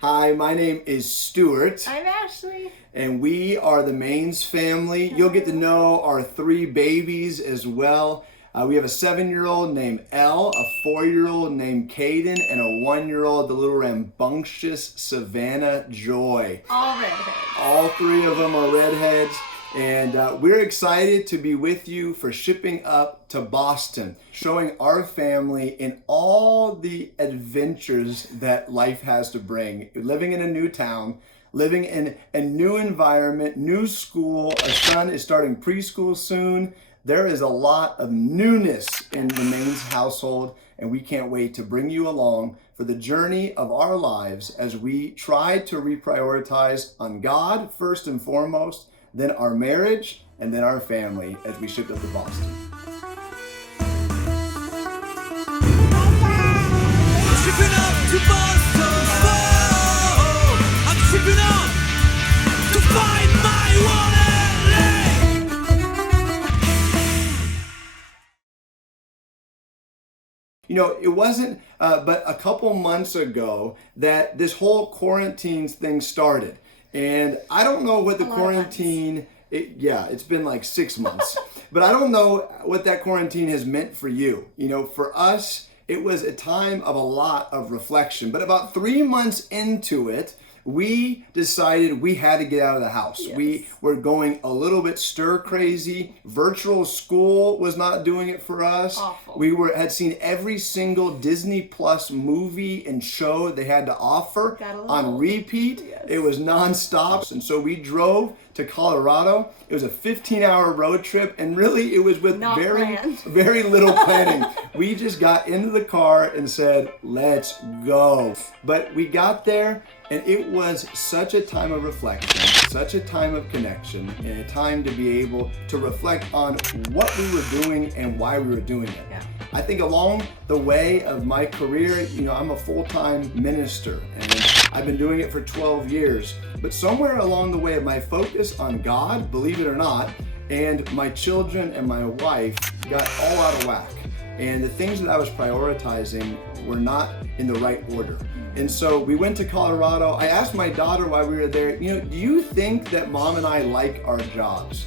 Hi, my name is Stuart. I'm Ashley. And we are the Maines family. You'll get to know our 3 babies as well. We have a 7-year-old named Elle, a 4-year-old named Caden, and a 1-year-old, the little rambunctious Savannah Joy. All redheads. All 3 of them are redheads. And we're excited to be with you for shipping up to Boston, showing our family in all the adventures that life has to bring. Living in a new town, living in a new environment, new school. Our son is starting preschool soon. There is a lot of newness in the Maines household, and we can't wait to bring you along for the journey of our lives as we try to reprioritize on God first and foremost, then our marriage, and then our family as we ship up to Boston. I'm shipping up to Boston. Oh, I'm shipping up to find my wallet. You know, it wasn't but a couple months ago that this whole quarantine thing started. And I don't know what the quarantine, it's been like 6 months, but I don't know what that quarantine has meant for you. You know, for us, it was a time of a lot of reflection, but about 3 months into it, we decided we had to get out of the house. Yes. We were going a little bit stir crazy. Virtual school was not doing it for us. Awful. We had seen every single Disney Plus movie and show they had to offer on repeat. Yes. It was nonstop. And so we drove to Colorado. It was a 15-hour road trip, and really it was with very little planning. We just got into the car and said, let's go. But we got there, and it was such a time of reflection, such a time of connection, and a time to be able to reflect on what we were doing and why we were doing it. Yeah. I think along the way of my career, you know, I'm a full-time minister, and I've been doing it for 12 years. But somewhere along the way of my focus on God, believe it or not, and my children and my wife got all out of whack. And the things that I was prioritizing were not in the right order. And so we went to Colorado. I asked my daughter while we were there, you know, do you think that Mom and I like our jobs?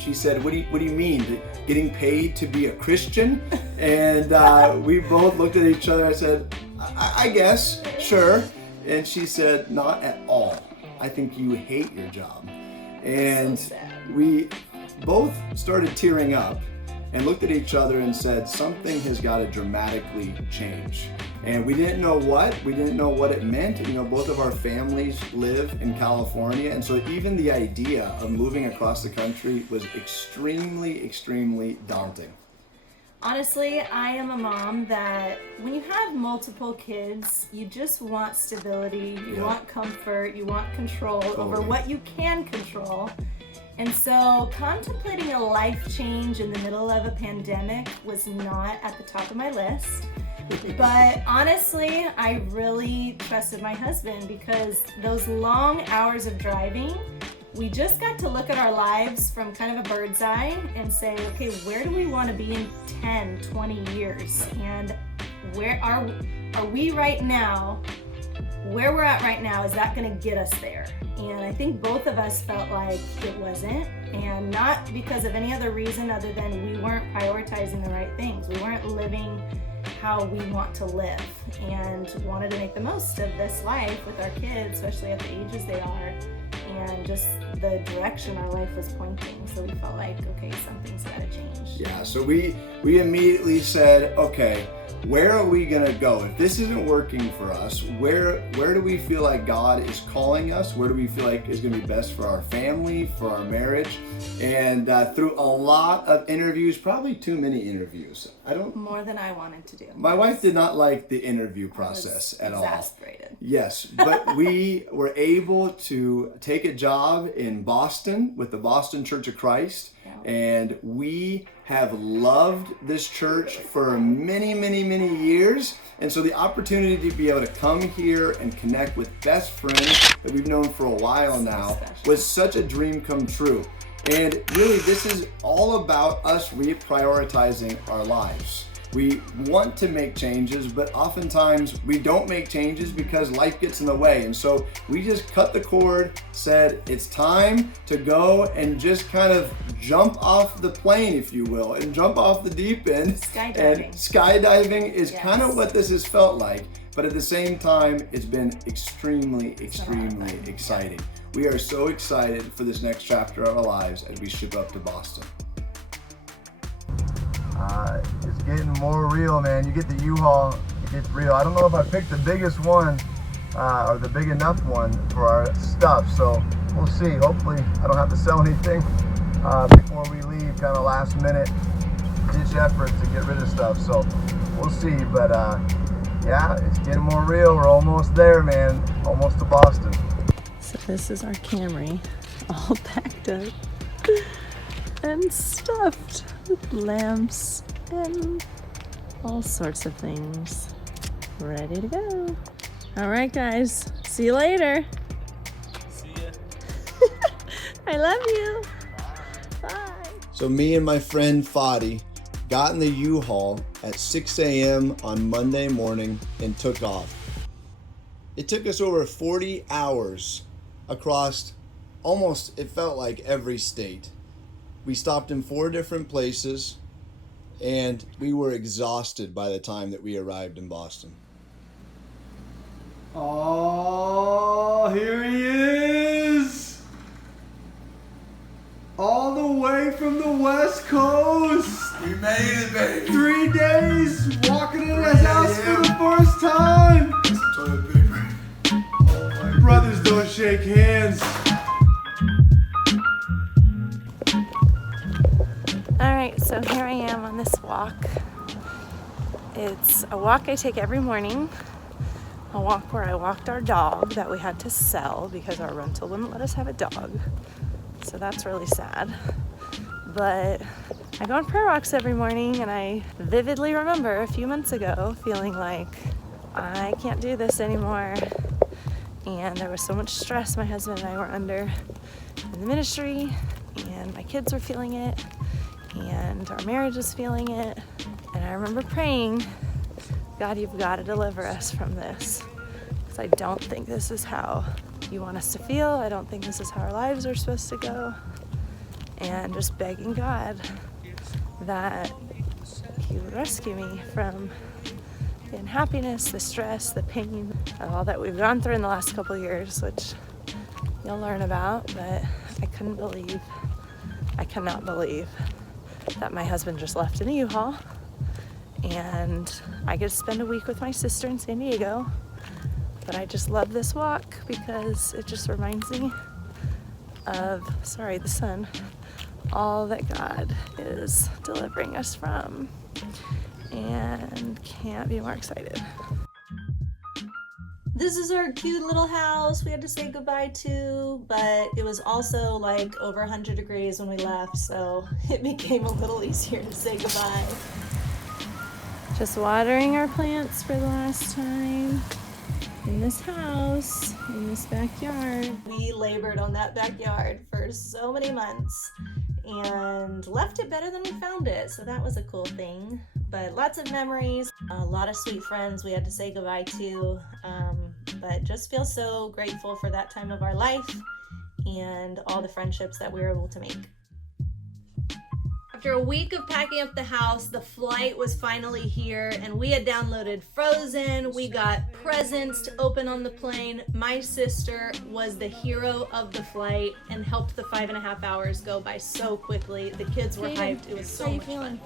She said, what do you mean? Getting paid to be a Christian? And we both looked at each other. I said, I guess, sure. And she said, not at all. I think you hate your job. And so we both started tearing up and looked at each other and said, something has got to dramatically change. And we didn't know what. We didn't know what it meant. You know, both of our families live in California. And so even the idea of moving across the country was extremely, extremely daunting. Honestly, I am a mom that when you have multiple kids, you just want stability, you want comfort, you want control over what you can control. And so contemplating a life change in the middle of a pandemic was not at the top of my list. But honestly, I really trusted my husband because those long hours of driving, we just got to look at our lives from kind of a bird's eye and say, okay, where do we want to be in 10, 20 years? And where are we right now? Where we're at right now, is that going to get us there? And I think both of us felt like it wasn't, and not because of any other reason other than we weren't prioritizing the right things. We weren't living how we want to live and wanted to make the most of this life with our kids, especially at the ages they are, and just the direction our life was pointing. So we felt like, okay, something's got to change. Yeah, so we immediately said, okay, where are we going to go? If this isn't working for us, where do we feel like God is calling us? Where do we feel like is going to be best for our family, for our marriage? And through a lot of interviews, probably too many interviews. More than I wanted to do. My wife did not like the interview process at all. Exasperated. Yes, but we were able to take a job in Boston with the Boston Church of Christ. And we have loved this church for many, many, many years. And so the opportunity to be able to come here and connect with best friends that we've known for a while now was such a dream come true. And really, this is all about us reprioritizing our lives. We want to make changes, but oftentimes we don't make changes because life gets in the way. And so we just cut the cord, said it's time to go and just kind of jump off the plane, if you will, and jump off the deep end. Skydiving. And skydiving is kind of what this has felt like, but at the same time, it's been extremely exciting. We are so excited for this next chapter of our lives as we ship up to Boston. It's getting more real, man. You get the U-Haul, it gets real. I don't know if I picked the biggest one or the big enough one for our stuff, so we'll see. Hopefully I don't have to sell anything before we leave, kind of last minute ditch effort to get rid of stuff, so we'll see. But yeah, it's getting more real. We're almost there, man. Almost to Boston. So this is our Camry, all packed up and stuffed with lamps and all sorts of things. Ready to go. All right, guys. See you later. See ya. I love you. Bye. So me and my friend Fadi got in the U-Haul at 6 a.m. on Monday morning and took off. It took us over 40 hours across almost, it felt like, every state. We stopped in 4 different places and we were exhausted by the time that we arrived in Boston. Oh, here he is! All the way from the West Coast! We made it, baby. 3 days walking in his house for the first time! Toilet paper. Oh my Brothers don't shake hands. All right, so here I am on this walk. It's a walk I take every morning. A walk where I walked our dog that we had to sell because our rental wouldn't let us have a dog. So that's really sad. But I go on prayer walks every morning, and I vividly remember a few months ago feeling like I can't do this anymore. And there was so much stress my husband and I were under in the ministry, and my kids were feeling it, and our marriage was feeling it. And I remember praying, God, you've got to deliver us from this, because I don't think this is how you want us to feel. I don't think this is how our lives are supposed to go. And just begging God that he would rescue me from the unhappiness, the stress, the pain, of all that we've gone through in the last couple of years, which you'll learn about. But I cannot believe that my husband just left in a U-Haul, and I get to spend a week with my sister in San Diego. But I just love this walk because it just reminds me of, the sun, all that God is delivering us from, and can't be more excited. This is our cute little house we had to say goodbye to, but it was also like over 100 degrees when we left, so it became a little easier to say goodbye. Just watering our plants for the last time in this house, in this backyard. We labored on that backyard for so many months and left it better than we found it, so that was a cool thing. But lots of memories, a lot of sweet friends we had to say goodbye to, but just feel so grateful for that time of our life and all the friendships that we were able to make. After a week of packing up the house, the flight was finally here, and we had downloaded Frozen. We got presents to open on the plane. My sister was the hero of the flight and helped the 5.5 hours go by so quickly. The kids were hyped. It was so much fun.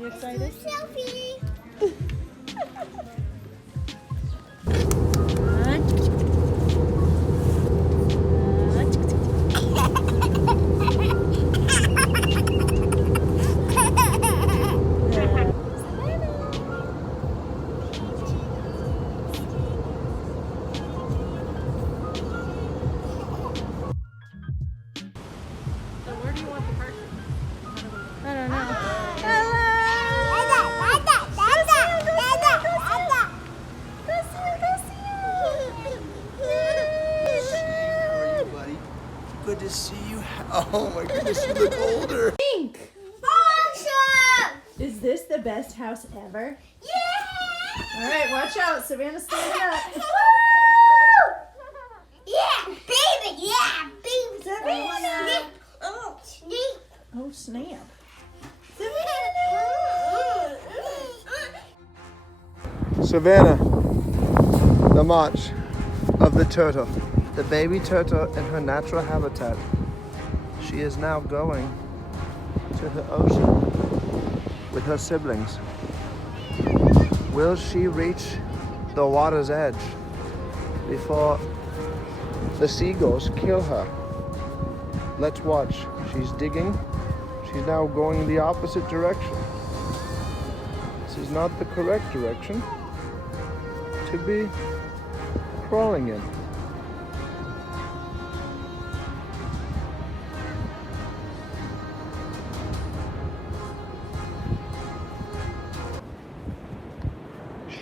You excited? Selfie. I don't know. Good to see you. Oh my goodness, you look older. Pink! Awesome! Is Is this the best house ever? Yeah! All right, watch out. Savannah's standing up. Yeah, baby, yeah, baby. Savannah. Oh, snake. Oh, snap. Savannah, the march of the turtle, the baby turtle in her natural habitat. She is now going to the ocean with her siblings. Will she reach the water's edge before the seagulls kill her? Let's watch. She's digging. She's now going the opposite direction. This is not the correct direction to be crawling in.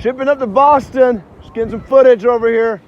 Shipping up to Boston. Just getting some footage over here.